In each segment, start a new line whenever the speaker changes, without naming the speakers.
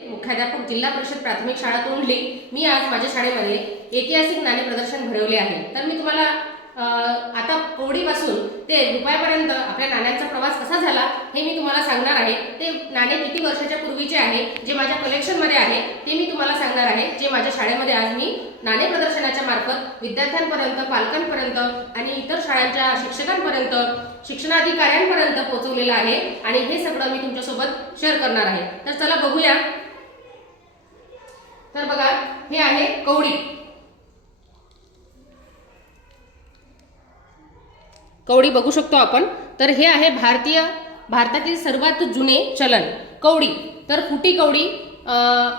मुख्याध्यापक जिल्हा परिषद प्राथमिक शाळा तोंडली. मी आज माझ्या शाळेमध्ये ऐतिहासिक नाणे प्रदर्शन भरवले आहे. तर मी तुम्हाला आता कोडीपासून ते रुपयापर्यंत आपल्या नाण्यांचा प्रवास कसा झाला हे मी तुम्हाला सांगणार आहे. ते नाणे किती वर्षाच्या पूर्वीचे आहे जे माझ्या कलेक्शनमध्ये आहे ते मी तुम्हाला सांगणार आहे. जे माझ्या शाळेमध्ये आज मी नाणे प्रदर्शनाच्या मार्फत विद्यार्थ्यांपर्यंत पालकांपर्यंत आणि इतर शाळांच्या शिक्षकांपर्यंत शिक्षणाधिकाऱ्यांपर्यंत पोहोचवलेलं आहे. आणि हे सगळं मी तुमच्यासोबत शेअर करणार आहे. तर चला बघूया तर बघा हे आहे कवडी. कवडी बघू शकतो आपण. तर हे आहे भारतीय भारतातील सर्वात जुने चलन कवडी. तर फुटी कवडी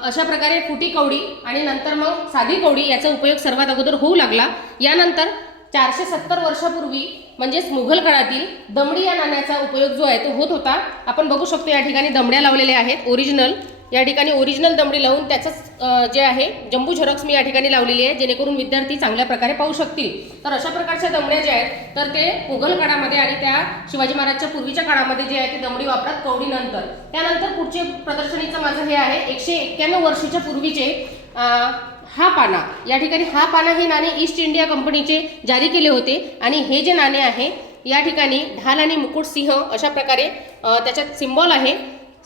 अशा प्रकारे फुटी कवडी आणि नंतर मग साधी कवडी याचा उपयोग सर्वात अगोदर होऊ लागला. यानंतर चारशे सत्तर वर्षापूर्वी म्हणजेच मुघल काळातील दमडी या नाण्याचा उपयोग जो आहे तो होत होता. आपण बघू शकतो या ठिकाणी दमड्या लावलेल्या आहेत. ओरिजिनल या ठिकाणी ओरिजिनल दमडी लावून त्याचंच जे आहे जम्बू झेरॉक्स मी या ठिकाणी लावलेली आहे जेणेकरून विद्यार्थी चांगल्या प्रकारे पाहू शकतील. तर अशा प्रकारच्या दमड्या ज्या आहेत तर ते मुघल काळामध्ये आणि त्या शिवाजी महाराजच्या पूर्वीच्या काळामध्ये जे आहे ते दमडी वापरात कवडीनंतर. त्यानंतर पुढचे प्रदर्शनीचं माझं हे आहे एकशे एक्क्याण्णव वर्षाच्या पूर्वीचे हा पाना. या ठिकाणी हा पाना हे नाणे ईस्ट इंडिया कंपनीचे जारी केले होते आणि हे जे नाणे आहे या ठिकाणी ढाल आणि मुकुट सिंह अशा प्रकारे त्याच्यात सिम्बॉल आहे.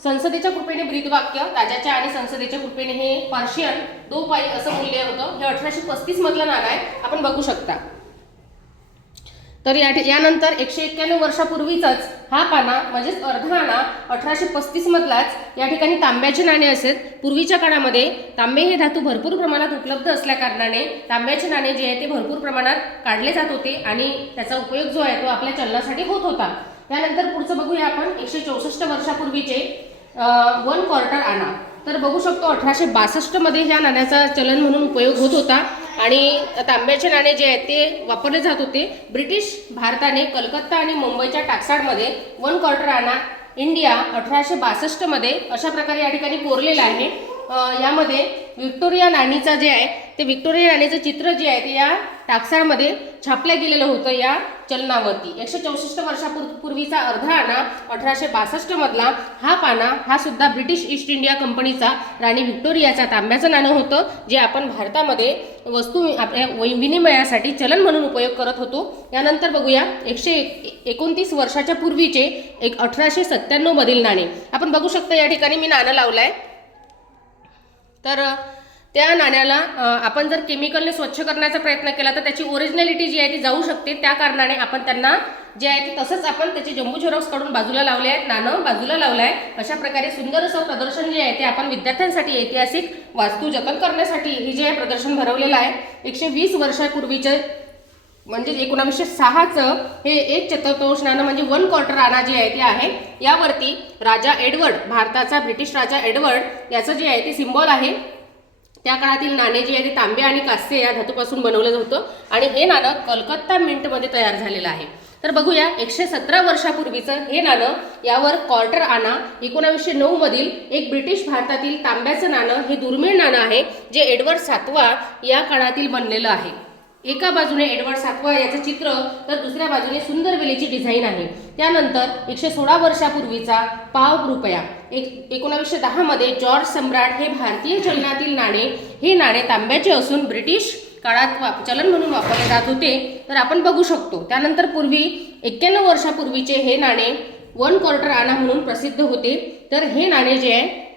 संसदेच्या कृपेने ब्रीदवाक्य राजाच्या आणि संसदेच्या कृपेने हे पार्शियन दो पाई असं मूल्य होतं. हे अठराशे पस्तीस मधलं नाणं आहे. आपण बघू शकता. तर या यानंतर एकशे एक्क्याण्णव वर्षापूर्वीचाच हा पाना म्हणजेच अर्धा आणा अठराशे पस्तीस मधलाच या ठिकाणी तांब्याचे नाणे असेल. पूर्वीच्या काळामध्ये तांबे हे धातू भरपूर प्रमाणात उपलब्ध असल्याकारणाने तांब्याचे नाणे जे आहे ते भरपूर प्रमाणात काढले जात होते आणि त्याचा उपयोग जो आहे तो आपल्या चलनासाठी होत होता. त्यानंतर पुढचं बघूया आपण. एकशे चौसष्ट वर्षापूर्वीचे वन क्वार्टर आणा. तर बघू शकतो अठराशे बासष्टमध्ये ह्या नाण्याचा चलन म्हणून उपयोग होत होता. आणि तांब्याचे नाणे जे आहेत ते वापरले जात होते. ब्रिटिश भारताने कलकत्ता आणि मुंबईच्या टाकसाडमध्ये वन क्वार्टर आणा. इंडिया अठराशे बासष्टमध्ये अशा प्रकारे या ठिकाणी कोरलेलं आहे. यामध्ये व्हिक्टोरिया नाणीचा जे आहे ते व्हिक्टोरिया नाणीचं चित्र जे आहे ते या टाकसाळमध्ये छापलं गेलेलं होतं या चलनावरती. एकशे चौसष्ट वर्षापूर्वीचा अर्धा आणा अठराशे बासष्ट मधला हा पाना हा सुद्धा ब्रिटिश ईस्ट इंडिया कंपनीचा राणी व्हिक्टोरियाचा तांब्याचं नाणं होतं जे आपण भारतामध्ये वस्तू आपल्या वै- विनिमयासाठी चलन म्हणून उपयोग करत होतो. यानंतर बघूया एकशे एक एकोणतीस वर्षाच्या पूर्वीचे एक अठराशे सत्त्याण्णव मधील नाणे. आपण बघू शकतो या ठिकाणी मी नाणं लावलं आहे तर त्या नाण्याला आपण जर केमिकलने स्वच्छ करण्याचा प्रयत्न केला तर त्याची ओरिजिनॅलिटी जी आहे ती जाऊ शकते. त्या कारणाने आपण त्यांना जे आहे ते तसंच आपण त्याचे जम्बू झेरॉक्स काढून बाजूला लावले आहेत नाणं बाजूला लावलं आहे. अशा प्रकारे सुंदर असं प्रदर्शन जे आहे ते आपण विद्यार्थ्यांसाठी ऐतिहासिक वास्तू जतन करण्यासाठी हे जे आहे प्रदर्शन भरवलेलं आहे. एकशे वीस वर्षापूर्वीचे म्हणजे एकोणावीसशे सहाचं हे एक चतुर्थांश नाणं म्हणजे वन क्वार्टर आणा जे आहे ते आहे. यावरती राजा एडवर्ड भारताचा ब्रिटिश राजा एडवर्ड याचं जे आहे ते सिम्बॉल आहे. त्या काळातील नाणे जे आहे ते तांबे आणि कास्य या धातूपासून बनवलं होतं आणि हे नाणं कलकत्ता मिंटमध्ये तयार झालेलं आहे. तर बघूया एकशे सतरा वर्षापूर्वीचं हे नाणं यावर क्वार्टर आणा एकोणावीसशे नऊमधील एक ब्रिटिश भारतातील तांब्याचं नाणं हे दुर्मिळ नाणं आहे जे एडवर्ड सातवा या काळातील बनलेलं आहे. एका बाजूने एडवर्ड सातवा याचं चित्र तर दुसऱ्या बाजूने सुंदर वेलीची डिझाईन आहे. त्यानंतर एकशे सोळा वर्षापूर्वीचा पाव कृपया एक एकोणावीसशे दहामध्ये जॉर्ज सम्राट हे भारतीय चलनातील नाणे हे नाणे तांब्याचे असून ब्रिटिश काळात वा चलन म्हणून वापरले जात होते. तर आपण बघू शकतो त्यानंतर पूर्वी एक्क्याण्णव वर्षापूर्वीचे हे नाणे वन क्वार्टर आणा म्हणून प्रसिद्ध होते. तर हे नाणे जे आहे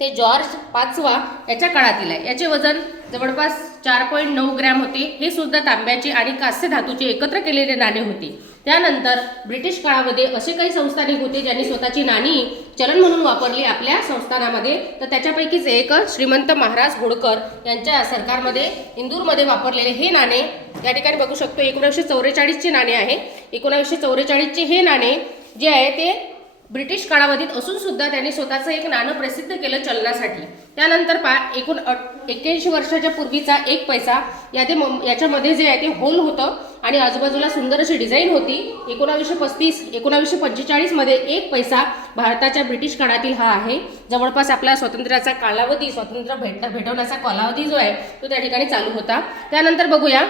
ते जॉर्ज पाचवा याच्या काळातील आहे. याचे वजन जवळपास चार पॉईंट नऊ ग्रॅम होते. हे सुद्धा तांब्याचे आणि कास्य धातूचे एकत्र केलेले नाणे होते. त्यानंतर ब्रिटिश काळामध्ये असे काही संस्थानिक होते ज्यांनी स्वतःची नाणी चलन म्हणून वापरली आपल्या संस्थानामध्ये. तर त्याच्यापैकीच एक श्रीमंत महाराज होडकर यांच्या सरकारमध्ये इंदूरमध्ये वापरलेले हे नाणे या ठिकाणी बघू शकतो. एकोणीसशे चौवेचाळीसचे नाणे आहे. एकोणावीसशे चौवेचाळीसचे हे नाणे जे आहे ते ब्रिटिश काळावधीत असून सुद्धा त्यांनी स्वतःचं एक नाणं प्रसिद्ध केलं चलनासाठी. त्यानंतर पा एकूण अट एक्क्याऐंशी वर्षाच्या पूर्वीचा एक पैसा याते म- याच्यामध्ये जे आहे ते होल होतं आणि आजूबाजूला सुंदर अशी डिझाईन होती. एकोणावीसशे पस्तीस एकोणावीसशे पंचेचाळीसमध्ये एक पैसा भारताच्या ब्रिटिश काळातील हा आहे. जवळपास आपला स्वातंत्र्याचा कालावधी स्वातंत्र्य भेट भेटवण्याचा कालावधी जो आहे तो त्या ठिकाणी चालू होता. त्यानंतर बघूया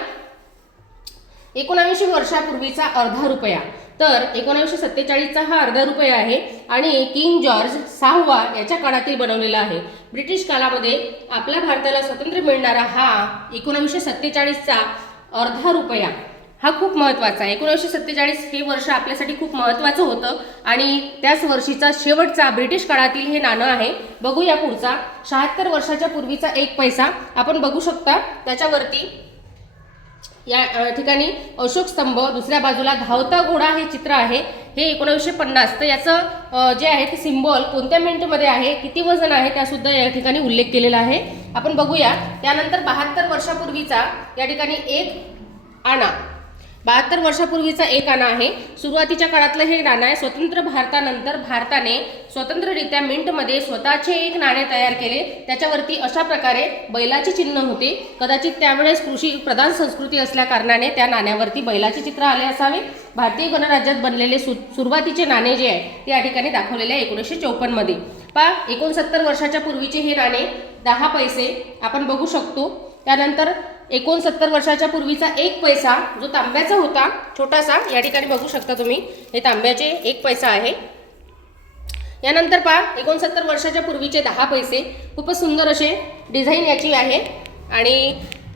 एकोणावीसशे वर्षापूर्वीचा अर्धा रुपया. तर एकोणावीसशे सत्तेचाळीसचा हा अर्धा रुपया आहे आणि किंग जॉर्ज सहावा याच्या काळातील बनवलेला आहे. ब्रिटिश काळामध्ये आपल्या भारताला स्वातंत्र्य मिळणारा हा एकोणावीसशे सत्तेचाळीसचा अर्धा रुपया हा खूप महत्त्वाचा आहे. एकोणीसशे सत्तेचाळीस हे वर्ष आपल्यासाठी खूप महत्त्वाचं होतं आणि त्याच वर्षीचा शेवटचा ब्रिटिश काळातील हे नाणं आहे. बघूया पुढचा. शहात्तर वर्षाच्या पूर्वीचा एक पैसा. आपण बघू शकता त्याच्यावरती या ठिकाणी अशोक स्तंभ दुसऱ्या बाजूला धावता घोडा हे चित्र आहे. हे एकोणावीसशे पन्नास. तर याचं जे आहे ते सिम्बॉल कोणत्या मिनिटमध्ये आहे किती वजन आहे त्यासुद्धा या ठिकाणी उल्लेख केलेला आहे. आपण बघूया. त्यानंतर बहात्तर वर्षापूर्वीचा या ठिकाणी एक आणा. बहात्तर वर्षापूर्वीचा एक आणा आहे. सुरुवातीच्या काळातलं हे नाणं आहे. स्वतंत्र भारतानंतर भारताने स्वतंत्ररित्या मिंटमध्ये स्वतःचे एक नाणे तयार केले. त्याच्यावरती अशा प्रकारे बैलाचे चिन्ह होते. कदाचित त्यावेळेस कृषी प्रधान संस्कृती असल्या कारणाने त्या नाण्यावरती बैलाचे चित्र आले असावे. भारतीय गणराज्यात बनलेले सु सुरुवातीचे नाणे जे आहे ते या ठिकाणी दाखवलेले आहे एकोणीसशे चौपन्नमध्ये. पा एकोणसत्तर वर्षाच्या पूर्वीचे हे नाणे दहा पैसे आपण बघू शकतो. त्यानंतर एकोणसत्तर वर्षाच्या पूर्वीचा एक पैसा जो तांब्याचा होता छोटासा या ठिकाणी बघू शकता तुम्ही हे तांब्याचे एक पैसा आहे. यानंतर पहा एकोणसत्तर वर्षाच्या पूर्वीचे दहा पैसे खूपच सुंदर असे डिझाईन याची आहे. आणि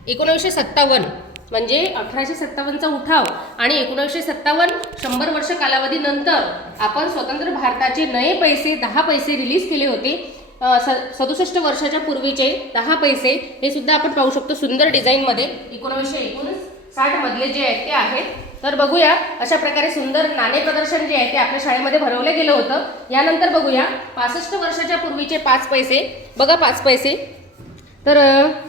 एकोणीसशे सत्तावन्न म्हणजे अठराशे सत्तावन्नचा उठाव आणि एकोणीसशे सत्तावन्न शंभर वर्ष कालावधीनंतर आपण स्वतंत्र भारताचे नये पैसे दहा पैसे रिलीज केले होते. स सदुसष्ट वर्षाच्या पूर्वीचे दहा पैसे हे सुद्धा आपण पाहू शकतो सुंदर डिझाईनमध्ये. एकोणीसशे एकोणीस साठमधले जे आहेत ते आहेत. तर बघूया अशा प्रकारे सुंदर नाणे प्रदर्शन जे आहे ते आपल्या शाळेमध्ये भरवलं गेलं होतं. यानंतर बघूया पासष्ट वर्षाच्या पूर्वीचे पाच पैसे. बघा पाच पैसे. तर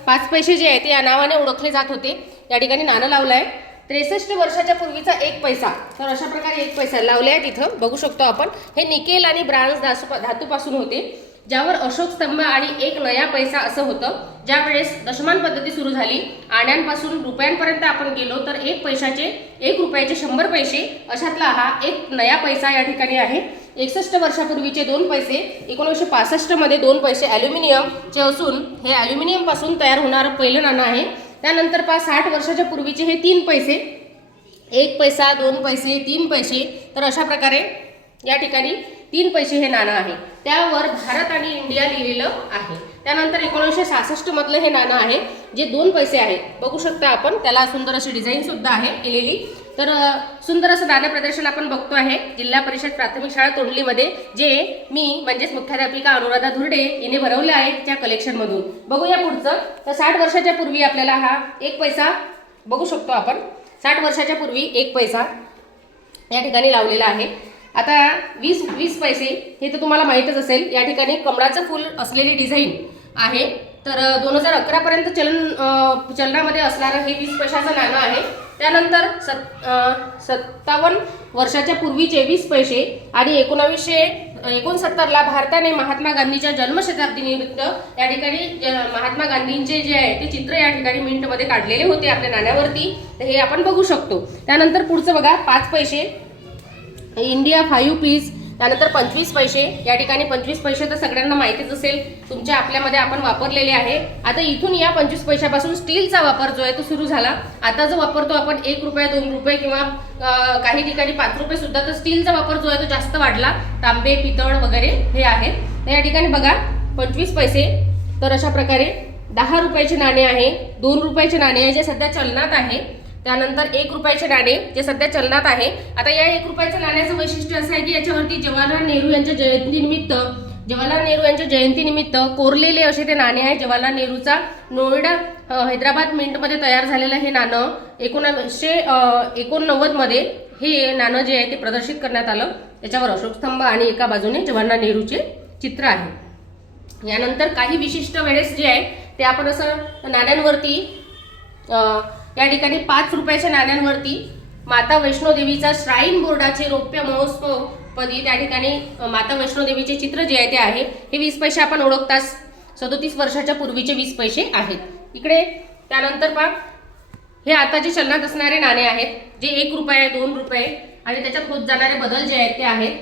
पाच पैसे जे आहे ते या नावाने ओळखले जात होते. या ठिकाणी नाणं लावलं आहे त्रेसष्ट वर्षाच्या पूर्वीचा एक पैसा. तर अशा प्रकारे एक पैसा लावला आहे तिथं बघू शकतो आपण. हे निकेल आणि ब्रांज धासू धातूपासून होते. ज्यावर अशोक स्तंभ आणि एक नया पैसा असं होतं ज्या वेळेस दशमान पद्धती सुरू झाली आण्यांपासून रुपयांपर्यंत आपण गेलो तर एक पैशाचे एक रुपयाचे शंभर पैसे अशातला हा एक नया पैसा या ठिकाणी आहे. एकसष्ट वर्षापूर्वीचे दोन पैसे एकोणीसशे पासष्टमध्ये दोन पैसे ॲल्युमिनियमचे असून हे ॲल्युमिनियमपासून तयार होणारं पहिलं नाणं आहे. त्यानंतर पा साठ वर्षाच्या पूर्वीचे हे तीन पैसे. एक पैसा दोन पैसे तीन पैसे तर अशा प्रकारे या ठिकाणी तीन पैसे हे नाणं आहे. त्यावर भारत आणि इंडिया लिहिलेलं आहे. त्यानंतर एकोणीसशे सहासष्टमधलं हे नाणं आहे जे दोन पैसे आहे बघू शकता आपण त्याला सुंदर अशी डिझाईन सुद्धा आहे केलेली. तर सुंदर असं नाणं प्रदर्शन आपण बघतो आहे. जिल्हा परिषद प्राथमिक शाळा तोंडलीमध्ये जे मी म्हणजेच मुख्याध्यापिका अनुराधा धुर्डे हिने भरवले आहे त्या कलेक्शनमधून बघूया पुढचं. तर साठ वर्षाच्या पूर्वी आपल्याला हा एक पैसा बघू शकतो आपण साठ वर्षाच्या पूर्वी एक पैसा या ठिकाणी लावलेला आहे. आता वीस वीस पैसे हे तर तुम्हाला माहीतच असेल या ठिकाणी कमळाचं फूल असलेली डिझाईन आहे. तर दोन हजार अकरापर्यंत चलन चलनामध्ये असणारं हे वीस पैशाचं नाणं आहे. त्यानंतर सत् सत्तावन्न वर्षाच्या पूर्वीचे वीस पैसे आणि एकोणावीसशे एकोणसत्तरला भारताने महात्मा गांधीच्या जन्मशताब्दीनिमित्त या ठिकाणी ज- महात्मा गांधींचे जे आहे ते चित्र या ठिकाणी मिंटमध्ये काढलेले होते आपल्या नाण्यावरती. तर हे आपण बघू शकतो. त्यानंतर पुढचं बघा पाच पैसे. इंडिया फाईव्ह पीस त्यानंतर पंचवीस पैसे. या ठिकाणी पंचवीस पैसे तर सगळ्यांना माहितीच असेल तुमच्या आपल्यामध्ये आपण वापरलेले आहे. आता इथून या पंचवीस पैशापासून स्टीलचा वापर जो आहे तो सुरू झाला. आता जो वापरतो आपण एक रुपये दोन रुपये किंवा काही ठिकाणी पाच रुपये सुद्धा तर स्टीलचा वापर जो आहे तो जास्त वाढला. तांबे पितळ वगैरे हे आहेत. तर या ठिकाणी बघा पंचवीस पैसे. तर अशा प्रकारे दहा रुपयाचे नाणे आहे दोन रुपयाचे नाणे आहे जे सध्या चलनात आहे. त्यानंतर एक रुपयाचे नाणे जे सध्या चलनात आहे. आता या एक रुपयाच्या नाण्याचं वैशिष्ट्य असं आहे की याच्यावरती जवाहरलाल नेहरू यांच्या जयंतीनिमित्त जवाहरलाल नेहरू यांच्या जयंतीनिमित्त कोरलेले असे ते नाणे आहे जवाहरलाल नेहरूचा नोएडा हैदराबाद मिंटमध्ये तयार झालेलं हे नाणं एकोणावीसशे एकोणनव्वदमध्ये हे नाणं जे आहे ते प्रदर्शित करण्यात आलं. त्याच्यावर अशोक स्तंभ आणि एका बाजूने जवाहरलाल नेहरूचे चित्र आहे. यानंतर काही विशिष्ट वेळेस जे आहे ते आपण असं नाण्यांवरती या ठिकाणी पाच रुपयाच्या नाण्यांवरती माता वैष्णोदेवीचा श्राईन बोर्डाचे रौप्य महोत्सव पदी त्या ठिकाणी माता वैष्णोदेवीचे चित्र जे आहे ते आहे. हे वीस पैसे आपण ओळखताच सदोतीस वर्षाच्या पूर्वीचे वीस पैसे आहेत. इकडे त्यानंतर पहा. हे आता जे चलनात असणारे नाणे आहेत जे एक रुपये दोन रुपये आणि त्याच्यात होत जाणारे बदल जे आहेत ते आहेत.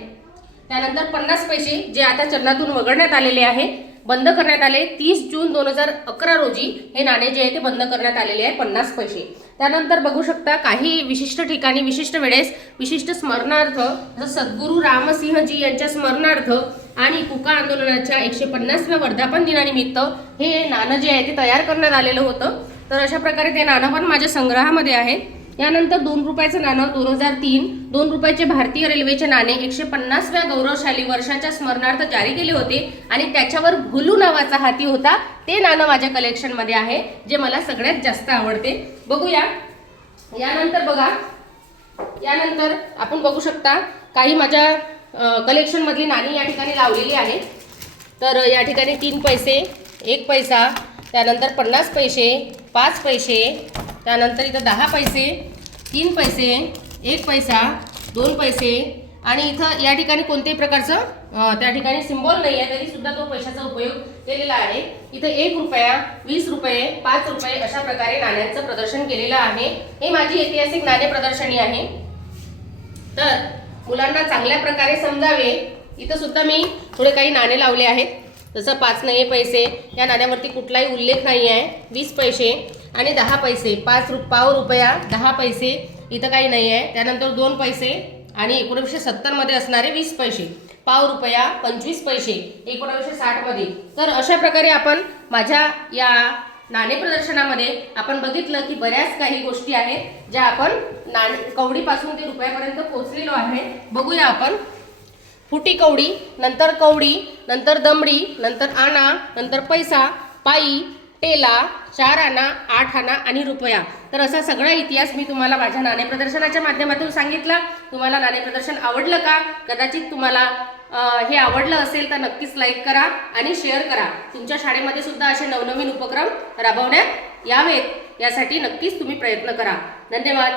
त्यानंतर पन्नास पैसे जे आता चलनातून वगळण्यात आलेले आहे. बंद करण्यात आले. तीस जून दोन हजार अकरा रोजी हे नाणे जे आहे ते बंद करण्यात आलेले आहे पन्नास पैसे. त्यानंतर बघू शकता काही विशिष्ट ठिकाणी विशिष्ट वेळेस विशिष्ट स्मरणार्थ जसं सद्गुरू रामसिंहजी यांच्या स्मरणार्थ आणि कुका आंदोलनाच्या एकशे पन्नासव्या वर्धापन दिनानिमित्त हे नाणं जे आहे ते तयार करण्यात आलेलं होतं. तर अशा प्रकारे ते नाणं पण माझ्या संग्रहामध्ये आहे यानंतर दोन रुपयाचं नाणं दोन हजार तीन दोन रुपयाचे भारतीय रेल्वेचे नाणे एकशे पन्नासव्या गौरवशाली वर्षाच्या स्मरणार्थ जारी केले होते आणि त्याच्यावर भुलू नावाचा हाती होता ते नाणं माझ्या कलेक्शनमध्ये आहे जे मला सगळ्यात जास्त आवडते. बघूया. यानंतर बघा. यानंतर आपण बघू शकता काही माझ्या कलेक्शनमधली नाणी या ठिकाणी लावलेली आहेत. तर या ठिकाणी तीन पैसे एक पैसा त्यानंतर पन्नास पैसे पाच पैसे त्यानंतर इथं दहा पैसे तीन पैसे एक पैसा दोन पैसे. आणि इथं या ठिकाणी कोणत्याही प्रकारचं त्या ठिकाणी सिम्बॉल नाही आहे तरीसुद्धा तो पैशाचा उपयोग केलेला आहे. इथं एक रुपया वीस रुपये पाच रुपये अशा प्रकारे नाण्यांचं प्रदर्शन केलेलं आहे. हे माझी ऐतिहासिक नाणे प्रदर्शनी आहे. तर मुलांना चांगल्या प्रकारे समजावे. इथं सुद्धा मी थोडे काही नाणे लावले आहेत. जसं पाच नये पैसे या नाण्यावरती कुठलाही उल्लेख नाही आहे वीस पैसे आणि दहा पैसे पाच रु पाव रुपया दहा पैसे इथं काही नाही आहे त्यानंतर दोन पैसे आणि एकोणीसशे सत्तरमध्ये असणारे वीस पैसे. पाव रुपया पंचवीस पैसे एकोणीसशे साठमध्ये तर अशा प्रकारे आपण माझ्या या नाणे प्रदर्शनामध्ये आपण बघितलं की बऱ्याच काही गोष्टी आहेत ज्या आपण नाणे कवडीपासून ते रुपयापर्यंत पोहोचलेलो आहे. बघूया आपण. फुटी कवडी नंतर कवडी नंतर दमडी नंतर आणा नंतर पैसा पायी टेला चार आणा आठ आणा आणि रुपया. तर असा सगळा इतिहास मी तुम्हाला माझ्या नाणे प्रदर्शनाच्या माध्यमातून सांगितला. तुम्हाला नाणे प्रदर्शन आवडलं का? कदाचित तुम्हाला हे आवडलं असेल तर नक्कीच लाईक करा आणि शेअर करा. तुमच्या शाळेमध्ये सुद्धा असे नवनवीन उपक्रम राबवण्यात यावेत. यासाठी नक्कीच तुम्ही प्रयत्न करा. धन्यवाद.